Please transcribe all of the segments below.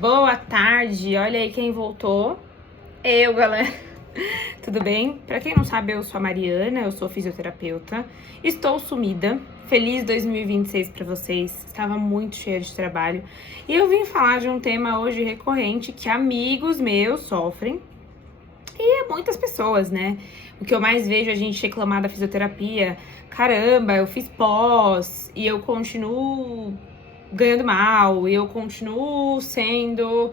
Boa tarde, olha aí quem voltou. Eu, galera. Tudo bem? Pra quem não sabe, eu sou a Mariana, eu sou fisioterapeuta. Estou sumida. Feliz 2026 pra vocês. Estava muito cheia de trabalho. E eu vim falar de um tema hoje recorrente que amigos meus sofrem. E muitas pessoas, né? O que eu mais vejo é a gente reclamar da fisioterapia. Caramba, eu fiz pós e eu continuo ganhando mal, e eu continuo sendo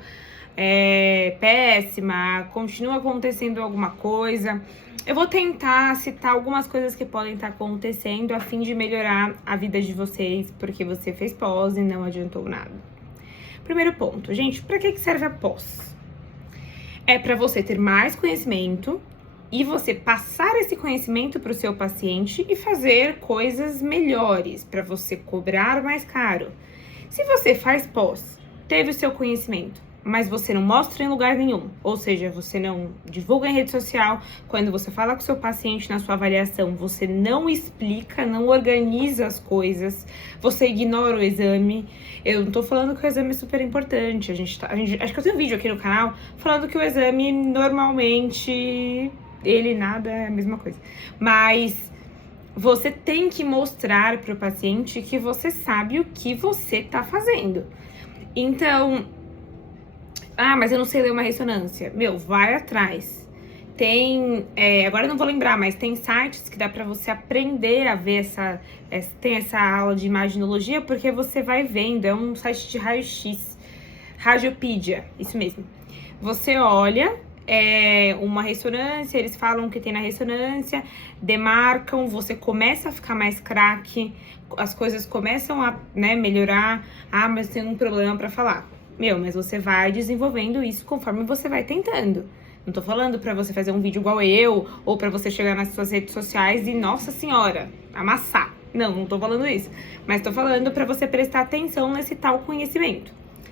péssima, continua acontecendo alguma coisa. Eu vou tentar citar algumas coisas que podem estar acontecendo a fim de melhorar a vida de vocês, porque você fez pós e não adiantou nada. Primeiro ponto, gente, para que serve a pós? É para você ter mais conhecimento e você passar esse conhecimento para o seu paciente e fazer coisas melhores, para você cobrar mais caro. Se você faz pós, teve o seu conhecimento, mas você não mostra em lugar nenhum, ou seja, você não divulga em rede social, quando você fala com o seu paciente na sua avaliação, você não explica, não organiza as coisas, você ignora o exame. Eu não tô falando que o exame é super importante, acho que eu tenho um vídeo aqui no canal falando que o exame normalmente, ele nada é a mesma coisa, mas você tem que mostrar para o paciente que você sabe o que você tá fazendo. Então, mas eu não sei ler uma ressonância. Vai atrás. Tem, agora eu não vou lembrar, mas tem sites que dá para você aprender a ver tem essa aula de imaginologia, porque você vai vendo, é um site de raio-x, Radiopedia, isso mesmo. Você olha uma ressonância, eles falam que tem na ressonância, demarcam, você começa a ficar mais craque, as coisas começam a melhorar. Mas tem um problema para falar. Mas você vai desenvolvendo isso conforme você vai tentando. Não tô falando pra você fazer um vídeo igual eu, ou pra você chegar nas suas redes sociais e, nossa senhora, amassar. Não tô falando isso. Mas tô falando pra você prestar atenção nesse tal conhecimento.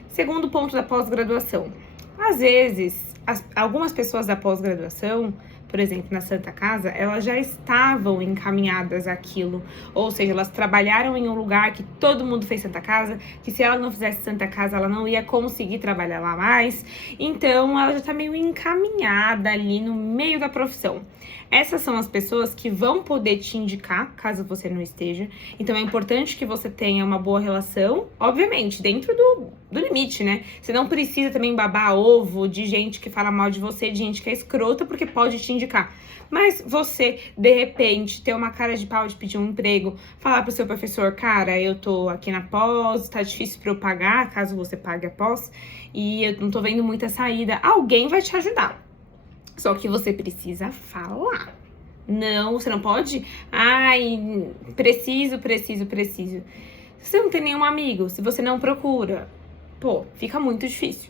Segundo ponto da pós-graduação. Às vezes, algumas pessoas da pós-graduação, por exemplo, na Santa Casa, elas já estavam encaminhadas àquilo. Ou seja, elas trabalharam em um lugar que todo mundo fez Santa Casa, que se ela não fizesse Santa Casa, ela não ia conseguir trabalhar lá mais. Então, ela já tá meio encaminhada ali no meio da profissão. Essas são as pessoas que vão poder te indicar, caso você não esteja. Então, é importante que você tenha uma boa relação, obviamente, dentro do limite, né? Você não precisa também babar ovo de gente que fala mal de você, de gente que é escrota, porque pode te indicar. Mas você, de repente, ter uma cara de pau de pedir um emprego, falar pro seu professor, cara, eu tô aqui na pós, tá difícil pra eu pagar, caso você pague a pós, e eu não tô vendo muita saída. Alguém vai te ajudar. Só que você precisa falar. Não, você não pode, preciso. Se você não tem nenhum amigo, se você não procura, fica muito difícil.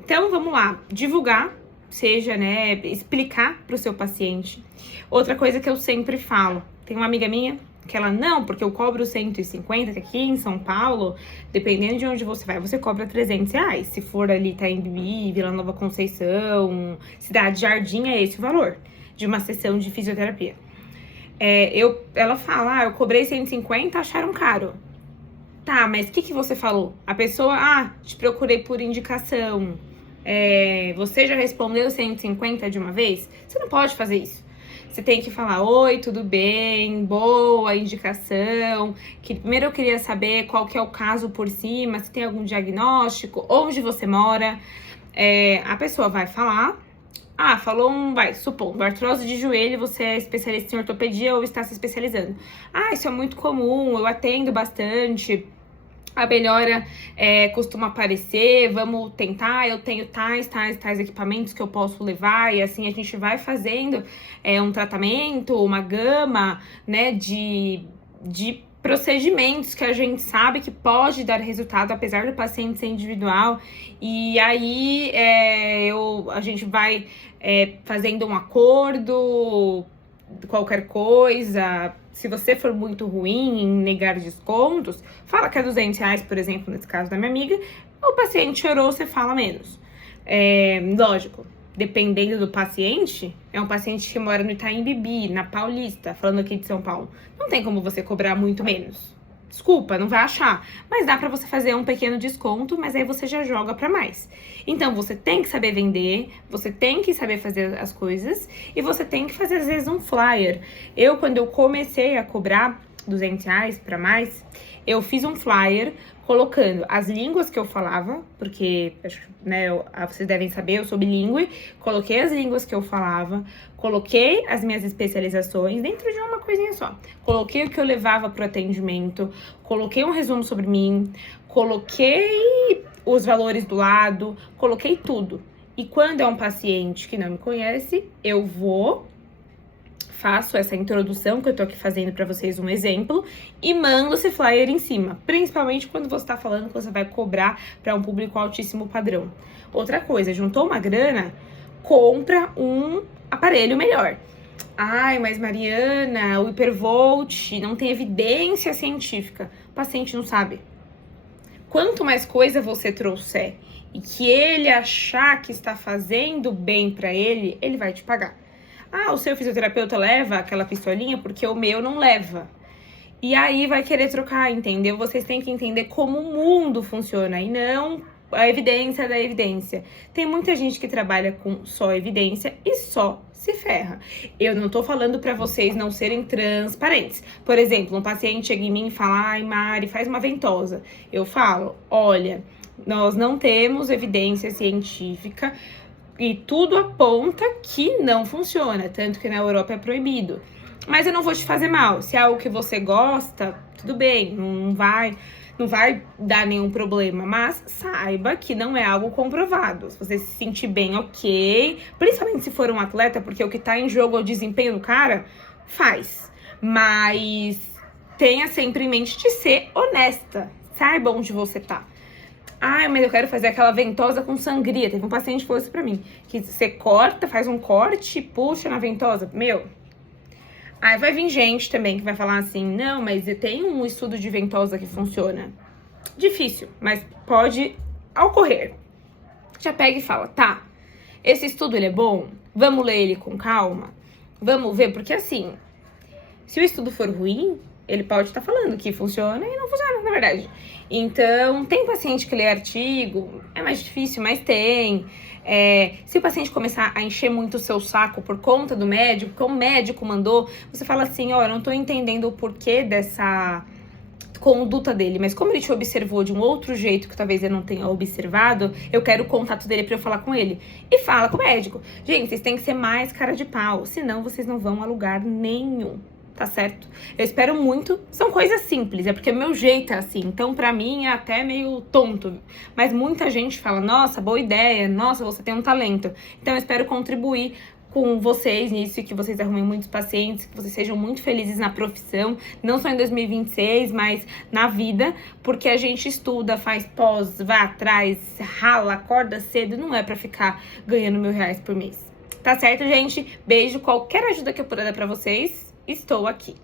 Então, vamos lá, divulgar, seja, explicar pro seu paciente. Outra coisa que eu sempre falo, tem uma amiga minha que ela, não, porque eu cobro 150, que aqui em São Paulo, dependendo de onde você vai, você cobra R$300. Se for ali Itaim, Vila Nova Conceição, Cidade Jardim, é esse o valor de uma sessão de fisioterapia. Ela fala, eu cobrei 150, acharam caro. Tá, mas o que você falou? A pessoa, te procurei por indicação. Você já respondeu 150 de uma vez? Você não pode fazer isso. Você tem que falar, oi, tudo bem, boa indicação. Primeiro eu queria saber qual que é o caso por cima, se tem algum diagnóstico, onde você mora. A pessoa vai falar, falou supondo, artrose de joelho, você é especialista em ortopedia ou está se especializando. Isso é muito comum, eu atendo bastante. A melhora costuma aparecer, vamos tentar, eu tenho tais equipamentos que eu posso levar, e assim a gente vai fazendo um tratamento, uma gama, de procedimentos que a gente sabe que pode dar resultado, apesar do paciente ser individual. E aí a gente vai fazendo um acordo, qualquer coisa. Se você for muito ruim em negar descontos, fala que é R$200, por exemplo, nesse caso da minha amiga. O paciente chorou, você fala menos. Lógico, dependendo do paciente, é um paciente que mora no Itaim Bibi, na Paulista, falando aqui de São Paulo. Não tem como você cobrar muito menos. Desculpa, não vai achar. Mas dá pra você fazer um pequeno desconto, mas aí você já joga pra mais. Então, você tem que saber vender, você tem que saber fazer as coisas e você tem que fazer, às vezes, um flyer. Quando eu comecei a cobrar R$200 pra mais, eu fiz um flyer colocando as línguas que eu falava, porque, né, vocês devem saber, eu sou bilíngue, coloquei as línguas que eu falava, coloquei as minhas especializações dentro de uma coisinha só. Coloquei o que eu levava pro atendimento, coloquei um resumo sobre mim, coloquei os valores do lado, coloquei tudo. E quando é um paciente que não me conhece, eu faço essa introdução que eu tô aqui fazendo pra vocês, um exemplo, e mando esse flyer em cima, principalmente quando você tá falando que você vai cobrar pra um público altíssimo padrão. Outra coisa, juntou uma grana, compra um aparelho melhor. Ai, mas Mariana, o Hypervolt não tem evidência científica. O paciente não sabe. Quanto mais coisa você trouxer e que ele achar que está fazendo bem pra ele, ele vai te pagar. Ah, o seu fisioterapeuta leva aquela pistolinha porque o meu não leva. E aí vai querer trocar, entendeu? Vocês têm que entender como o mundo funciona e não a evidência da evidência. Tem muita gente que trabalha com só evidência e só se ferra. Eu não tô falando pra vocês não serem transparentes. Por exemplo, um paciente chega em mim e fala: ai, Mari, faz uma ventosa. Eu falo: olha, nós não temos evidência científica e tudo aponta que não funciona, tanto que na Europa é proibido. Mas eu não vou te fazer mal. Se é algo que você gosta, tudo bem, não vai dar nenhum problema. Mas saiba que não é algo comprovado. Se você se sentir bem, ok. Principalmente se for um atleta, porque o que tá em jogo é o desempenho do cara, faz. Mas tenha sempre em mente de ser honesta. Saiba onde você tá. Ai, mas eu quero fazer aquela ventosa com sangria. Teve um paciente que falou isso pra mim. Que você corta, faz um corte e puxa na ventosa. Meu. Aí vai vir gente também que vai falar assim: não, mas tem um estudo de ventosa que funciona. Difícil, mas pode ocorrer. Já pega e fala: tá, esse estudo ele é bom? Vamos ler ele com calma? Vamos ver, porque assim, se o estudo for ruim, ele pode estar falando que funciona e não funciona, na verdade. Então, tem paciente que lê artigo, é mais difícil, mas tem. Se o paciente começar a encher muito o seu saco por conta do médico, que o médico mandou, você fala assim: ó, eu não tô entendendo o porquê dessa conduta dele, mas como ele te observou de um outro jeito que talvez eu não tenha observado, eu quero o contato dele pra eu falar com ele. E fala com o médico. Gente, vocês têm que ser mais cara de pau, senão vocês não vão a lugar nenhum. Tá certo? Eu espero muito. São coisas simples, é porque o meu jeito é assim. Então, pra mim, é até meio tonto. Mas muita gente fala: nossa, boa ideia. Nossa, você tem um talento. Então, eu espero contribuir com vocês nisso e que vocês arrumem muitos pacientes, que vocês sejam muito felizes na profissão, não só em 2026, mas na vida, porque a gente estuda, faz pós, vai atrás, rala, acorda cedo, não é pra ficar ganhando R$1.000 por mês. Tá certo, gente? Beijo. Qualquer ajuda que eu puder dar pra vocês, estou aqui.